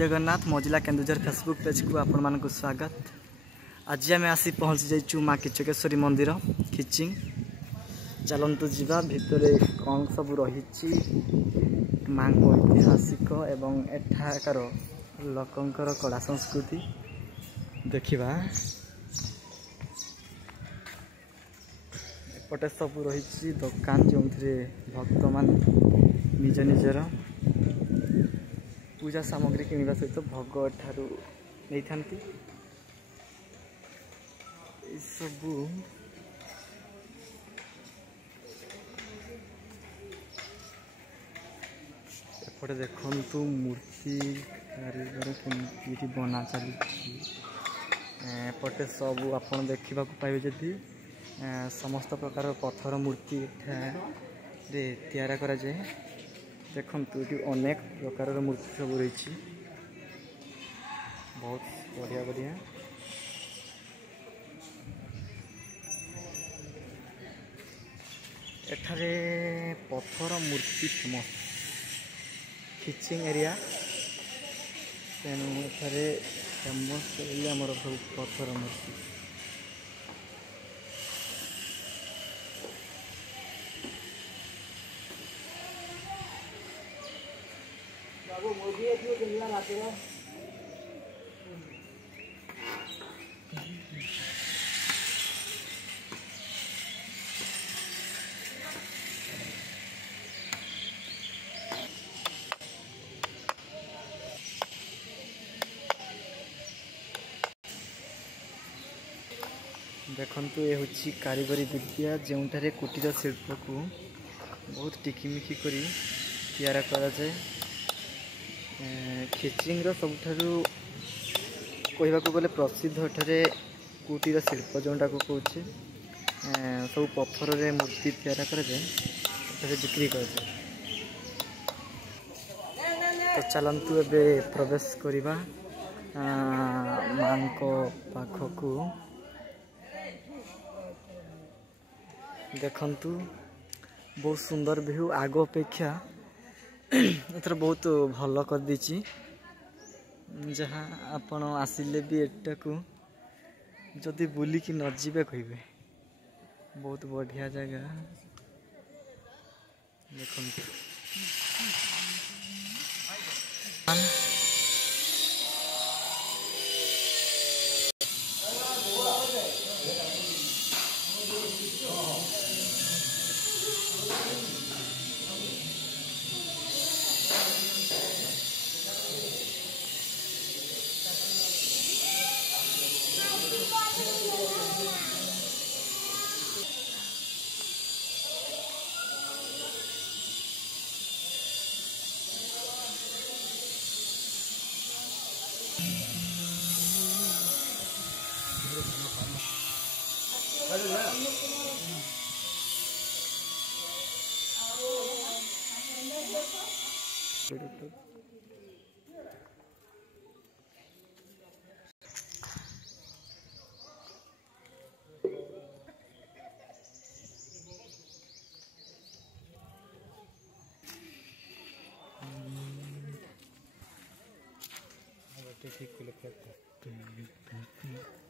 Jagannath मजिला Keonjhar Facebook page को आपण मानक स्वागत। आज आम आसी पहुँची जाइचु माँ किचकेश्वरी मंदिर खिचिंग। चलतु जीवा भितर कौन सब रही माँ को ऐतिहासिक एवं एठाकार लोकंकर कला संस्कृति देखिबा। एपटे सब रही दुकान जो भक्त मान निज निजर पूजा सामग्री किणवा सहित भोग ठारू नहीं थांती। सबू एपटे देखु मूर्ति कारीगर केमती बना चली। एपटे सब आपन देखा पाइबे जदि समस्त प्रकार पत्थर मूर्ति तैयार करा जाए। देखंतु ये अनेक प्रकार मूर्ति सब रही, बहुत बढ़िया बढ़िया। एठारे पत्थर मूर्ति फेमस खिचिंग एरिया, तेणु एठारे फेमस आमर सब पत्थर मूर्ति। देखंतु ये हूँ कारीगरी विद्या जो कुटीर शिल्प को बहुत टिकिमिकी करी तैयार करा जाए। खिचिंग सबुठारु कहवा गले प्रसिद्ध एठारे कुटीर शिल्प जोटा को कहे सब पत्थर रे मूर्ति तैयार करा जाए, बिक्री कर जाए। तो चलतु एबे प्रवेश करिबा मां को पाखकू। देखंतु बहुत सुंदर व्यू, आग अपेक्षा एथर बहुत भल कर दीची। जहाँ आपण आसिले भी एटा को जदि बुलिकी न जीवे कहबे, बहुत बढ़िया जगह। देखंतु ठीक